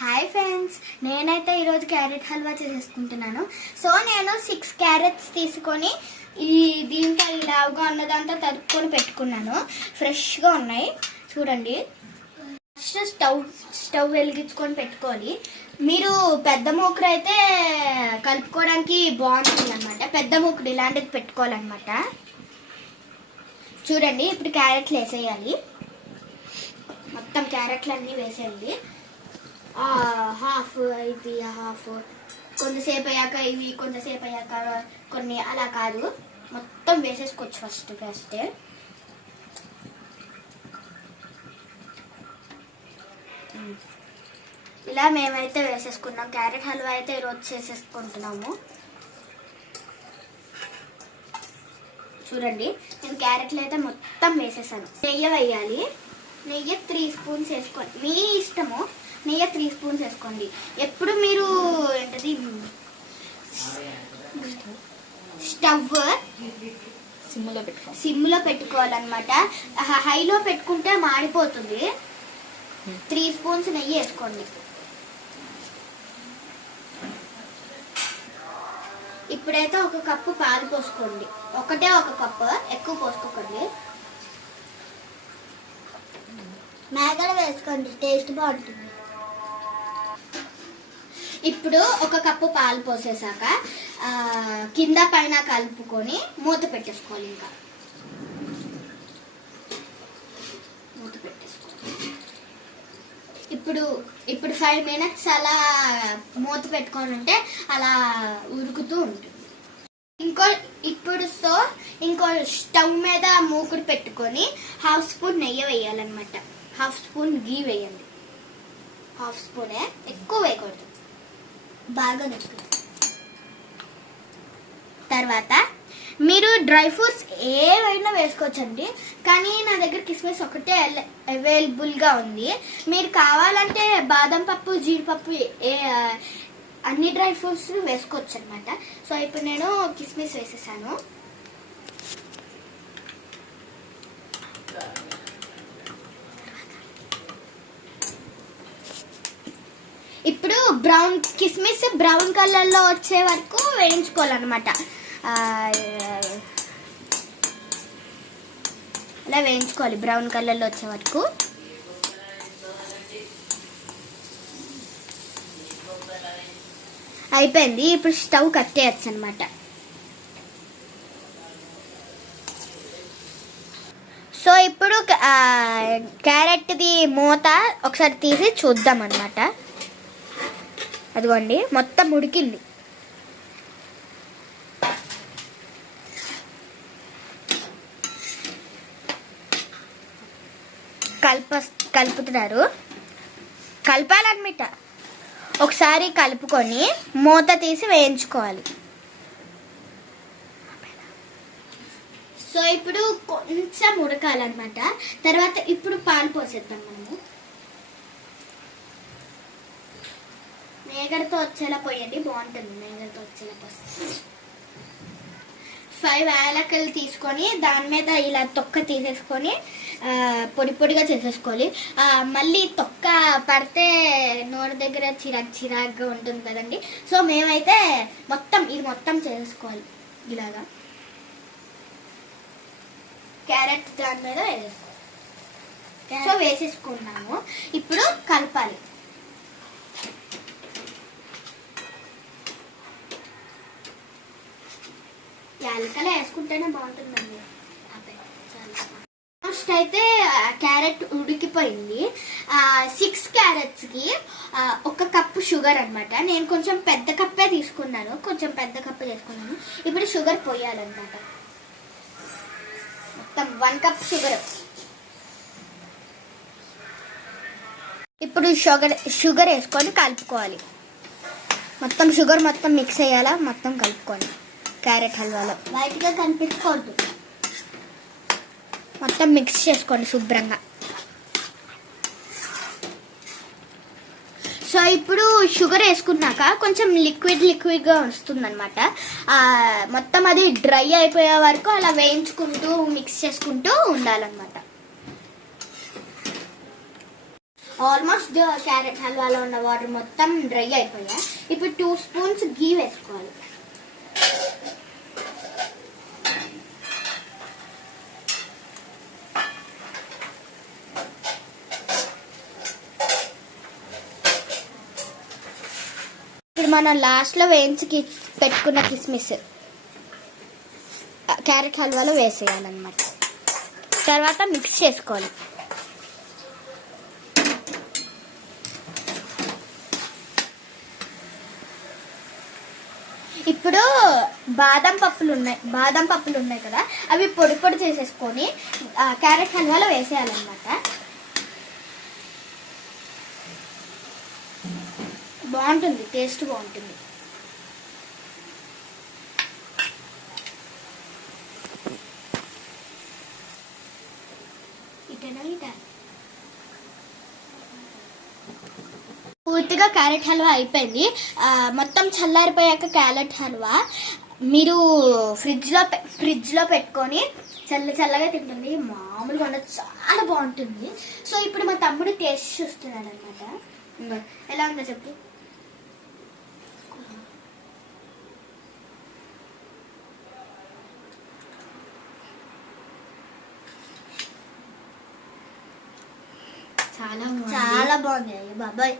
Hi friends, నేనైతే ఈరోజు carrot halwa చేసేసుకుంటున్నాను. సో నేను 6 క్యారెట్స్ తీసుకొని దీంట్లో ఇలాగా ఉన్నదంతా తరుపుకొని పెట్టుకున్నాను. ఫ్రెష్గా ఉన్నాయి చూడండి. ఫస్ట్ స్టవ్ వెలిగించుకొని పెట్టుకోవాలి. మీరు పెద్ద మూకుడు అయితే కలుపుకోవడానికి బాగుంటుంది అనమాట. పెద్ద మూకుడు ఇలాంటిది పెట్టుకోవాలన్నమాట. చూడండి, ఇప్పుడు క్యారెట్లు వేసేయాలి. మొత్తం క్యారెట్లు అన్నీ వేసేయండి. హాఫ్ ఇది హాఫ్, కొంతసేపు అయ్యాక ఇవి, కొంతసేపు అయ్యాక కొన్ని, అలా కాదు, మొత్తం వేసేసుకోవచ్చు ఫస్ట్. ఇలా మేమైతే వేసేసుకున్నాం. క్యారెట్ హల్వా అయితే ఈరోజు చేసేసుకుంటున్నాము. చూడండి, నేను క్యారెట్లు అయితే మొత్తం వేసేసాను. నెయ్యి వేయాలి. నెయ్యి 3 స్పూన్స్ వేసుకోండి, మీ ఇష్టము. నెయ్యి 3 స్పూన్స్ వేసుకోండి. ఎప్పుడు మీరు ఏంటది స్టవ్ సిమ్లో పెట్టుకోవాలన్నమాట. హైలో పెట్టుకుంటే మాడిపోతుంది. 3 స్పూన్స్ నెయ్యి వేసుకోండి. ఇప్పుడైతే 1 కప్పు పాలు పోసుకోండి. ఒకటే 1 కప్పు, ఎక్కువ పోసుకోకండి. మేగడ వేసుకోండి, టేస్ట్ బాగుంటుంది. ఇప్పుడు 1 కప్పు పాలు పోసేసాక కింద పైన కలుపుకొని మూత పెట్టేసుకోవాలి. ఇంకా మూత పెట్టేసుకోవాలి. ఇప్పుడు 5 మినిట్స్ అలా మూత పెట్టుకొని ఉంటే అలా ఉరుకుతూ ఉంటుంది. ఇంకో స్టవ్ మీద మూకుడు పెట్టుకొని 1/2 స్పూన్ నెయ్యి వేయాలన్నమాట. 1/2 స్పూన్ గీ వేయండి. 1/2 స్పూనే, ఎక్కువ వేయకూడదు. బాగా నచ్చుతుంది. తర్వాత మీరు డ్రై ఫ్రూట్స్ ఏవైనా వేసుకోవచ్చండి, కానీ నా దగ్గర కిస్మిస్ ఒకటే అవైలబుల్గా ఉంది. మీరు కావాలంటే బాదం పప్పు, జీడిపప్పు, అన్ని డ్రై ఫ్రూట్స్ వేసుకోవచ్చు అనమాట. సో ఇప్పుడు నేను కిస్మిస్ వేసేసాను. ఇప్పుడు కిస్మిస్ బ్రౌన్ కలర్లో వచ్చే వరకు వేయించుకోవాలన్నమాట. అలా వేయించుకోవాలి బ్రౌన్ కలర్లో వచ్చే వరకు. అయిపోయింది. ఇప్పుడు స్టవ్ కట్టేయచ్చు అనమాట. సో ఇప్పుడు క్యారెట్ది మూత ఒకసారి తీసి చూద్దాం అనమాట. అదిగోండి, మొత్తం ఉడికింది. కలుపుతున్నారు, కలపాలన్నమాట. ఒకసారి కలుపుకొని మూత తీసి వేయించుకోవాలి. సో ఇప్పుడు కొంచెం ఉడకాలన్నమాట. తర్వాత ఇప్పుడు పాలు పోసేద్దాం మనము. మేగడతో వచ్చేలా పోయండి, బాగుంటుంది. మేగడతో వచ్చేలా పోస్తే 5 యాలకులు తీసుకొని దాని మీద ఇలా తొక్క తీసేసుకొని పొడిగా చేసేసుకోవాలి. మళ్ళీ తొక్క పడితే నోరు దగ్గర చిరాగ్గా ఉంటుంది కదండి. సో మేమైతే ఇది మొత్తం చేసేసుకోవాలి. ఇలాగా క్యారెట్ దాని మీద వేసేసుకోవాలి. సో వేసేసుకున్నాము. ఇప్పుడు కలపాలి. యాలకలే వేసుకుంటేనే బాగుంటుందండి. ఫస్ట్ అయితే క్యారెట్ ఉడికిపోయింది. 6 క్యారెట్స్కి 1 కప్పు షుగర్ అనమాట. నేను కొంచెం పెద్ద కప్పే తీసుకున్నాను. ఇప్పుడు షుగర్ పోయాలన్నమాట. మొత్తం 1 కప్ షుగర్. ఇప్పుడు షుగర్ వేసుకొని కలుపుకోవాలి. మొత్తం షుగర్ మొత్తం మిక్స్ అయ్యేలా మొత్తం కలుపుకోండి. క్యారెట్ హల్వాలో బయటగా కనిపించకూడదు. మొత్తం మిక్స్ చేసుకోండి శుభ్రంగా. సో ఇప్పుడు షుగర్ వేసుకున్నాక కొంచెం లిక్విడ్గా వస్తుంది అనమాట. మొత్తం అది డ్రై అయిపోయే వరకు అలా వేయించుకుంటూ మిక్స్ చేసుకుంటూ ఉండాలన్నమాట. ఆల్మోస్ట్ క్యారెట్ హల్వాలో ఉన్న వాటర్ మొత్తం డ్రై అయిపోయాయి. ఇప్పుడు 2 స్పూన్స్ గీ వేసుకోవాలి. ఇప్పుడు మనం లాస్ట్లో వేయించి పెట్టుకున్న కిస్మిస్ క్యారెట్ హల్వాలో వేసేయాలన్నమాట. తర్వాత మిక్స్ చేసుకోవాలి. ఇప్పుడు బాదం పప్పులు ఉన్నాయి కదా, అవి పొడి పొడి చేసేసుకొని క్యారెట్ హల్వాలో వేసేయాలన్నమాట. బాగుంటుంది, టేస్ట్ బాగుంటుంది. పూర్తిగా క్యారెట్ హల్వా అయిపోయింది. మొత్తం చల్లారిపోయాక క్యారెట్ హల్వా మీరు ఫ్రిడ్జ్లో పెట్టుకొని చల్లగా తింటుంది. మామూలుగా ఉండదు, చాలా బాగుంటుంది. సో ఇప్పుడు మా తమ్ముడు టేస్ట్ చూస్తున్నాడు అనమాట. ఎలా ఉందో చెప్పు. చాలా బాగుంది బాబాయ్.